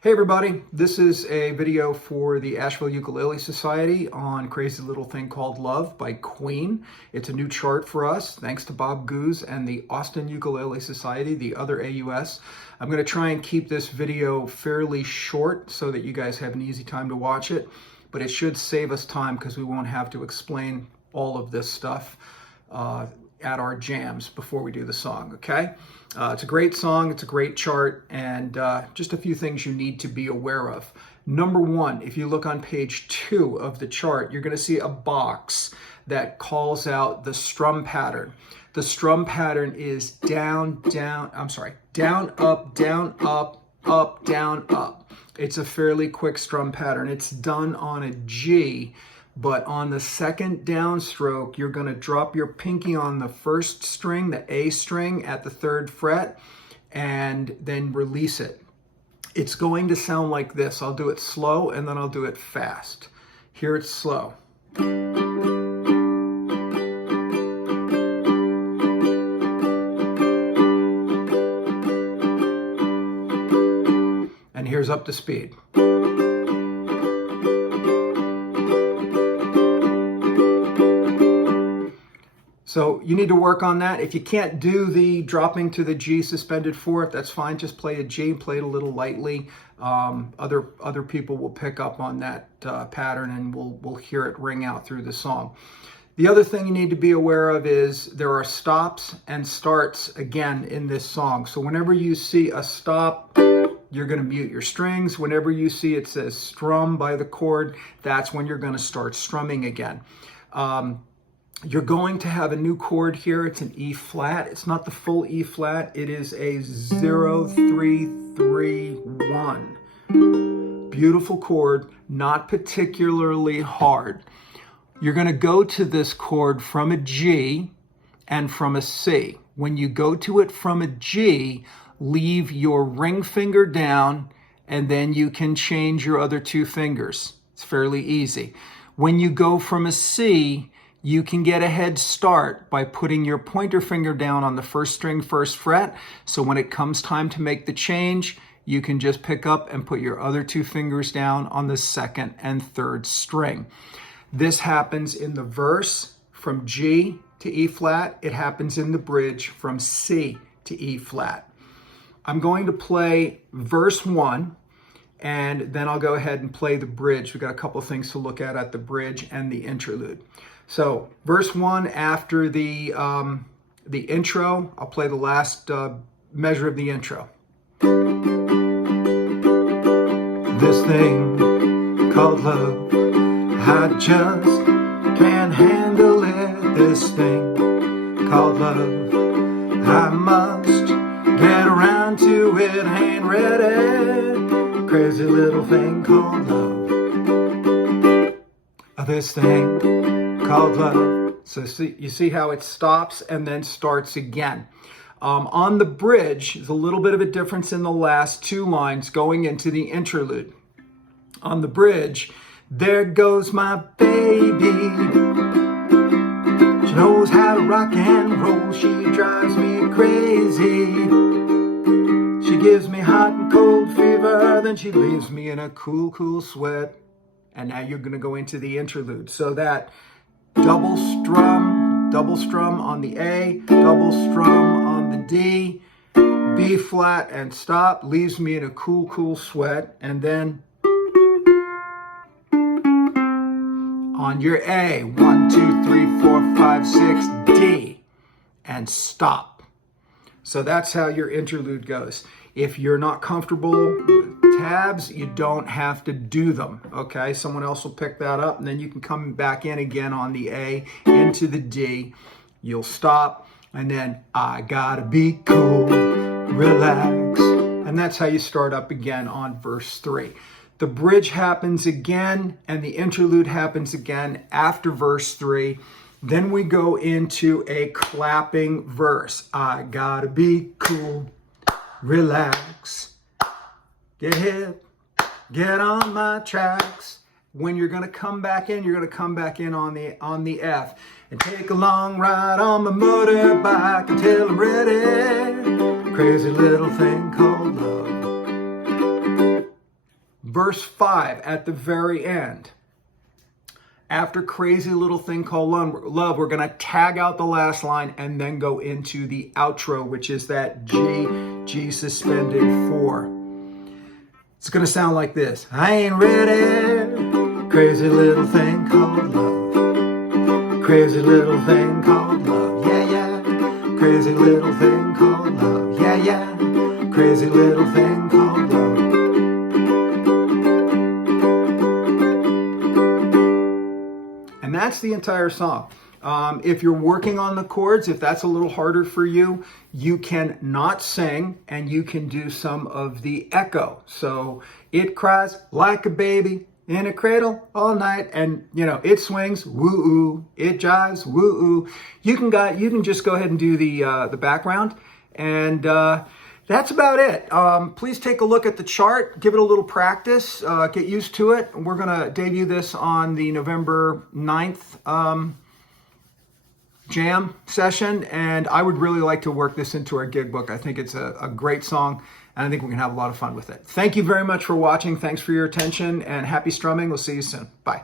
Hey everybody, this is a video for the Asheville Ukulele Society on Crazy Little Thing Called Love by Queen. It's a new chart for us, thanks to Bob Goose and the Austin Ukulele Society, the other AUS. I'm going to try and keep this video fairly short so that you guys have an easy time to watch it, but it should save us time because we won't have to explain all of this stuff at our jams before we do the song, okay? It's a great song, it's a great chart, and just a few things you need to be aware of. Number one, if you look on page 2 of the chart, you're going to see a box that calls out the strum pattern. The strum pattern is down, up, down, up, down, up. It's a fairly quick strum pattern. It's done on a G, but on the second downstroke, you're going to drop your pinky on the first string, the A string at the 3rd fret, and then release it. It's going to sound like this. I'll do it slow and then I'll do it fast. Here it's slow. And here's up to speed. So you need to work on that. If you can't do the dropping to the G suspended 4th, that's fine. Just play a G, play it a little lightly. Other people will pick up on that pattern and we'll hear it ring out through the song. The other thing you need to be aware of is there are stops and starts again in this song. So whenever you see a stop, you're going to mute your strings. Whenever you see it says strum by the chord, that's when you're going to start strumming again. You're going to have a new chord here. It's an E flat. It's not the full E flat. It is a 0, 3, 3, 1. Beautiful chord, not particularly hard. You're going to go to this chord from a G and from a C. When you go to it from a G, leave your ring finger down and then you can change your other 2 fingers. It's fairly easy. When you go from a C, you can get a head start by putting your pointer finger down on the 1st string, 1st fret. So when it comes time to make the change, you can just pick up and put your other 2 fingers down on the 2nd and 3rd string. This happens in the verse from G to E flat. It happens in the bridge from C to E flat. I'm going to play verse 1. And then I'll go ahead and play the bridge. We've got a couple things to look at the bridge and the interlude. So verse 1 after the intro, I'll play the last measure of the intro. This thing called love, I just can't handle it. This thing called love, I must get around to it, ain't ready. Crazy little thing called love. This thing called love. So you see how it stops and then starts again. On the bridge, there's a little bit of a difference in the last 2 lines going into the interlude. On the bridge, there goes my baby. She knows how to rock and roll. She drives me crazy. She gives me hot and cold fever, then she leaves me in a cool, cool sweat. And now you're going to go into the interlude. So that double strum on the A, double strum on the D, B flat and stop, leaves me in a cool, cool sweat. And then on your A, 1, 2, 3, 4, 5, 6, D, and stop. So that's how your interlude goes. If you're not comfortable with tabs, you don't have to do them, okay? Someone else will pick that up, and then you can come back in again on the A, into the D. You'll stop, and then I gotta be cool, relax. And that's how you start up again on verse 3. The bridge happens again, and the interlude happens again after verse 3. Then we go into a clapping verse. I gotta be cool, relax, get hip, get on my tracks. When you're going to come back in, you're going to come back in on the F. And take a long ride on my motorbike until I'm ready. Crazy little thing called love. Verse 5 at the very end. After Crazy Little Thing Called Love, we're going to tag out the last line and then go into the outro, which is that G suspended 4. It's going to sound like this. I ain't ready, crazy little thing called love. Crazy little thing called love, yeah, yeah. Crazy little thing called love, yeah, yeah. Crazy little thing called love. And that's the entire song. If you're working on the chords, if that's a little harder for you, you can not sing and you can do some of the echo. So it cries like a baby in a cradle all night, and it swings, woo-oo, it jives, woo-oo. You can just go ahead and do the background, and that's about it. Please take a look at the chart, give it a little practice, get used to it. We're gonna debut this on the November 9th jam session, and I would really like to work this into our gig book. I think it's a great song, and I think we can have a lot of fun with it. Thank you very much for watching. Thanks for your attention, and happy strumming. We'll see you soon. Bye.